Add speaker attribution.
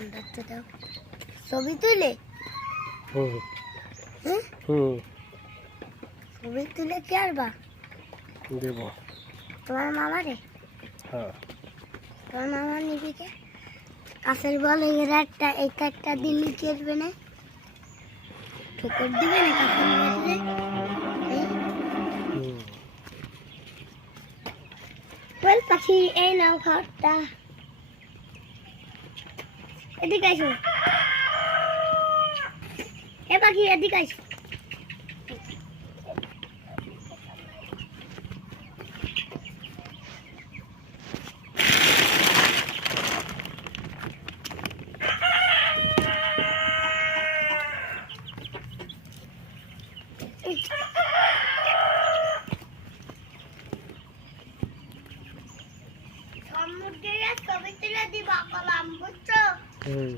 Speaker 1: ফোনটা দাও। ছবি তুলে?
Speaker 2: হুম।
Speaker 1: হ্যাঁ? ছবি তুলে কি আরবা
Speaker 2: দেব।
Speaker 1: তোমার মামারে
Speaker 2: হ্যাঁ।
Speaker 1: তোমার মামা নিবি কে? কাছের বল এর একটা এই কাঠটা দিল্লি কেটবে না? ঠোকর দিবে না কাছের বলে বল পাখি এই নাও খাওয়াটা এদিকে আসো এ পাখি এদিকে আসো সমুদ্রের ছবি তুলে দিবা কলাম বুঝছ?
Speaker 2: হুম